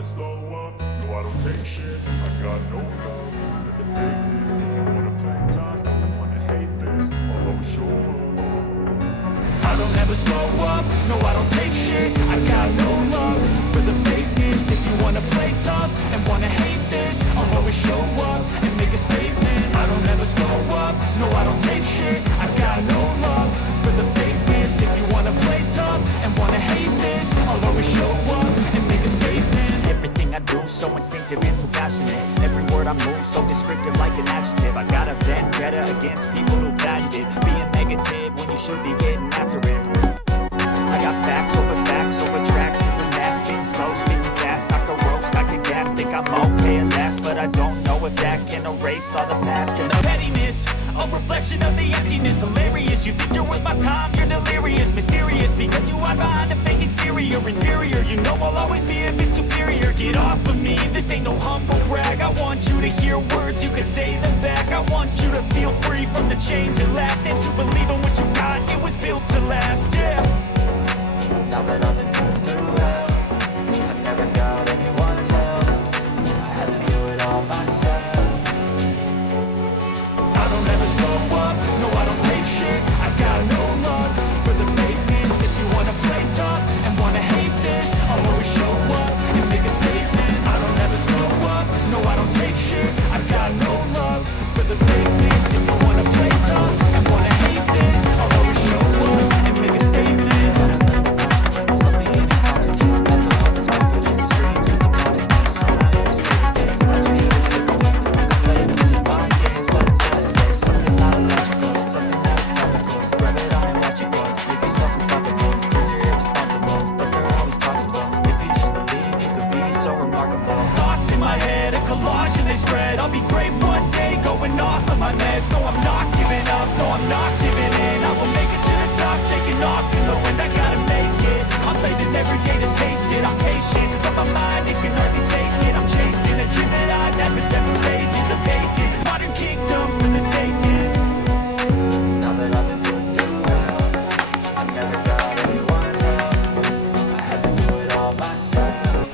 never slow up, no I don't take shit. I got no love for the fakeness. If you wanna play tough, I wanna hate this, I'll always show up. I don't ever slow up, no I don't take shit. I got no love for the fakeness. If you wanna play tough and wanna hate this, I'll always show up and make a statement. I don't ever slow up, no I don't take shit. I got no love for the fakeness. If you wanna play tough and wanna hate this, I'll always show up and make a statement. Everything I do so instinctive and so passionate. Every word I move so descriptive like an adjective. I got a vendetta against people who valued it. Being negative when you should be getting after it. I got facts over tracks. This and that, spin slow, spinning fast. I could roast, I could gas, think I'm okay at last. But I don't know if that can erase all the past. And the pettiness, a reflection of the emptiness. Hilarious, you think you're worth my time, you're delirious. Mysterious, because you hide behind a fake exterior. Inferior, you know I'll always be a bit superior. Get off of me, this ain't no humble brag. I want you to hear words, you can say them back. I want you to feel free from the chains at last. And to believe in what you got, it was built to last, yeah. Now that I've been put through hell, I never got anyone's help. I had to do it all myself. I don't ever slow up, no I don't take shit. I got no love for the fakeness. If you wanna play tough and wanna hate this, I'll always show up and make a statement. I don't ever slow up, no I don't take shit. I got no love for the fakeness. If you wanna play tough and wanna hate this, I'll always show up and make a statement. I'll be great one day, going off of my meds. No, I'm not giving up, no, I'm not giving in. I will make it to the top, taking off in the wind. I gotta make it, I'm saving every day to taste it. I'm patient, but my mind, it can hardly take it. I'm chasing a dream that I've had for several ages. A vacant, modern kingdom for the taking. Now that I've been put through hell, I never got anyone's help. I had to do it all myself.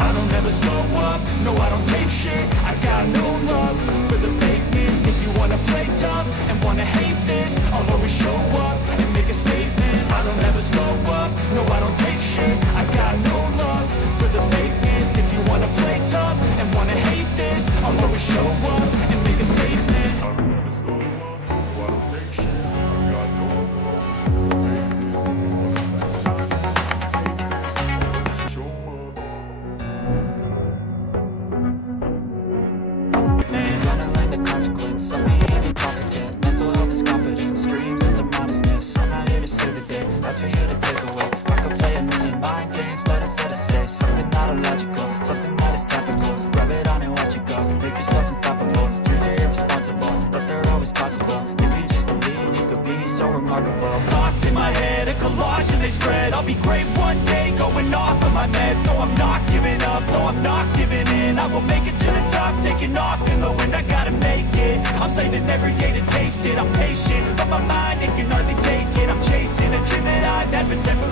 I don't ever slow up, no I don't take shit. I got no love for the fakeness. If you wanna play tough and wanna hate this, I'll always show up and make a statement. I don't ever slow up, no I don't take shit. I got no love for the fakeness. If you wanna play tough and wanna hate this, I'll always show up and make a statement. I don't ever slow up, no I don't take shit. I got no love for the fakeness. If you wanna play tough and wanna hate this, I'll always show up. Gonna learn the consequence of being incompetent. Mental health is confidence, dreams and some modestness. I'm not here to save the day, that's for you to take away. I could play a million mind games, but instead I say something not illogical, something that is topical. Rub it on and watch it go, make yourself unstoppable. Dreams are irresponsible, but they're always possible. If you just believe, you could be so remarkable. Thoughts in my head, a collage and they spread. I'll be great one day, going off of my meds. No, I'm not giving up, no, I'm not giving in. I will make it to the top, taking off in the wind. I gotta make it, I'm saving every day to taste it. I'm patient, but my mind, it can hardly take it. I'm chasing a dream that I've had for several